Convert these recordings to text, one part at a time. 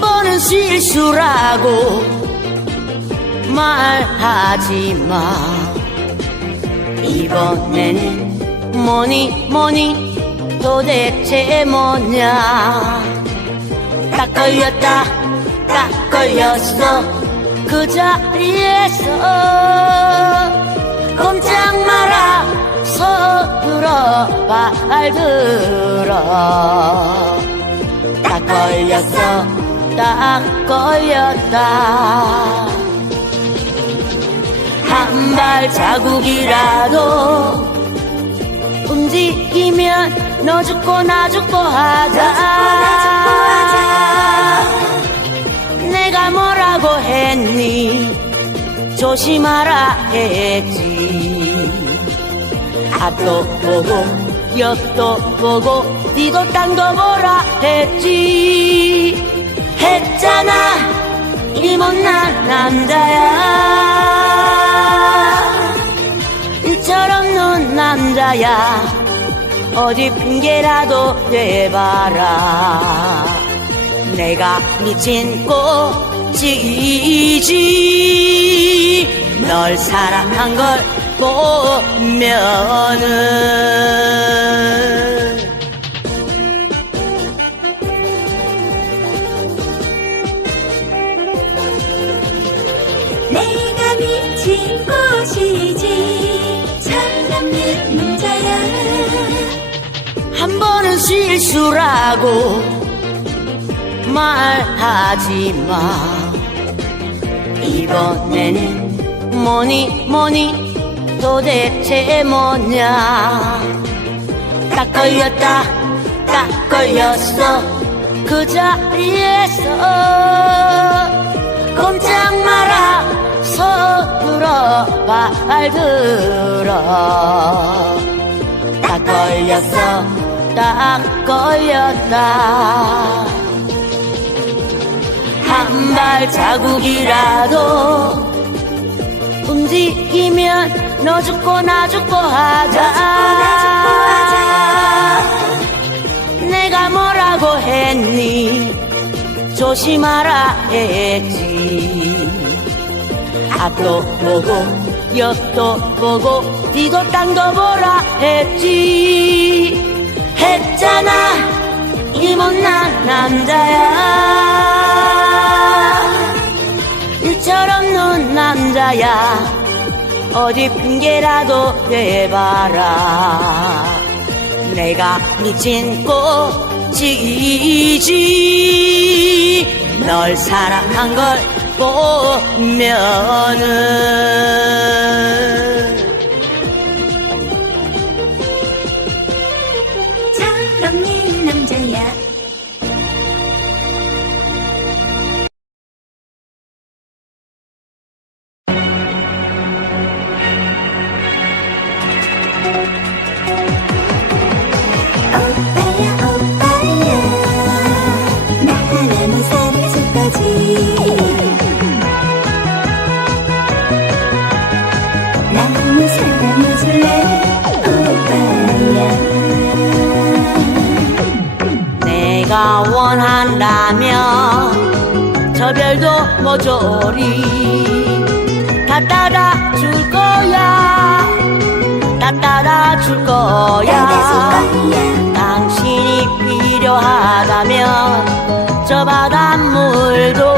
번은 실수라고 말하지 마. 이번에는 뭐니 뭐니 도대체 뭐냐. 딱 걸렸다 딱 걸렸어. 그 자리에서 꼼짝 마라 서둘러 발 들어. 딱 걸렸어 딱 걸렸다. 한 발 자국이라도 움직이면 너 죽고 나 죽고 하자. 내가 뭐라고 했니? 조심하라 했지. 앞도 보고 옆도 보고 뒤도 땅도 보라 했지 했잖아. 이 못난 남자야. 이처럼 눈 남자야. 어디 핑계라도 대봐라. 내가 미친 꽃이지. 널 사랑한 걸 보면은 내가 미친 곳이지. 사랑하는 남자야. 한 번은 실수라고 말하지 마. 이번에는 뭐니 뭐니 도대체 뭐냐. 딱 걸렸다 딱 걸렸어. 그 자리에서 꼼짝 마라 서둘러 발 들어. 딱 걸렸어 딱 걸렸다. 한 발 자국이라도 움직이면 너 죽고 나 죽고 하자. 내가 뭐라고 했니? 조심하라 했지 앞도 보고 옆도 보고 뒤도 땅도 보라 했지? 했잖아 이 못난 남자야. 일처럼 눈 남자야. 어디 핑계라도 대봐라. 내가 미친 꽃이지. 널 사랑한 걸 보면은 철없는 남자야 오빠야 원한다면 저 별도 모조리 다 따라 줄 거야. 다 따라 줄 거야. 당신이 필요하다면 저 바닷물도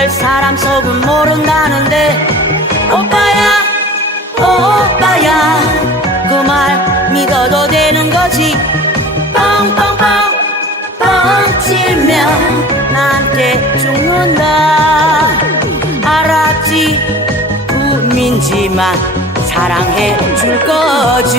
한결 사람 속은 모른다는데. 오빠야 오빠야. 그 말 믿어도 되는 거지. 뻥뻥뻥 뻥 치면 나한테 죽는다. 알았지? 꿈인지만 사랑해 줄 거지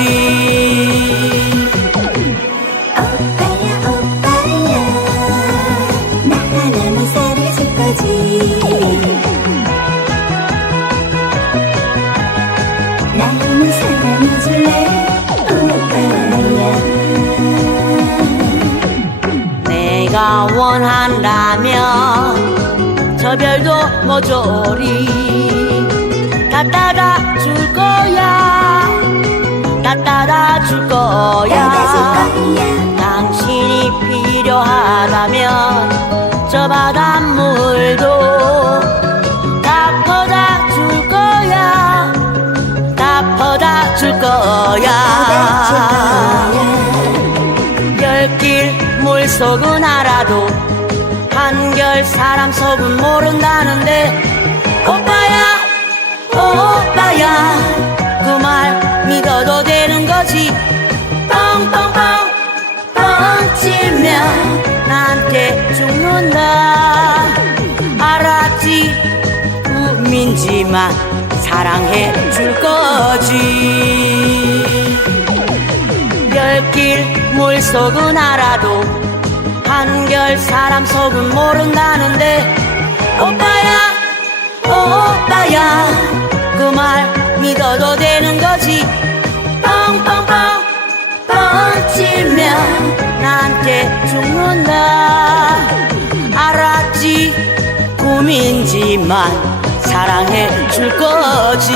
내가 원한다면 저저 별도 모조리 다 따라 줄 거야. 다 따라 줄 거야. 당신이 필요하다면 저 바닷물도 다 퍼다 줄 거야. 다 퍼다 줄 거야. 열길 물속은 알 아도 한결 사람 속은 모른다는데 오빠야 오빠야 그 말 믿어도 되는 거지? 뻥뻥뻥 뻥치면 나한테 죽는다. 알았지? 꿈인지만 사랑해 줄 거지. 열길 물속은 알아도 한결 사람 속은 모른다는데. 오빠야 오빠야. 그 말 믿어도 되는 거지. 뻥뻥뻥 뻥치면 나한테 죽는다. 알았지? 꿈인지만 사랑해 줄 거지